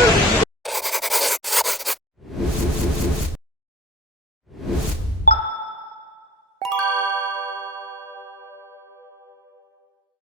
अरे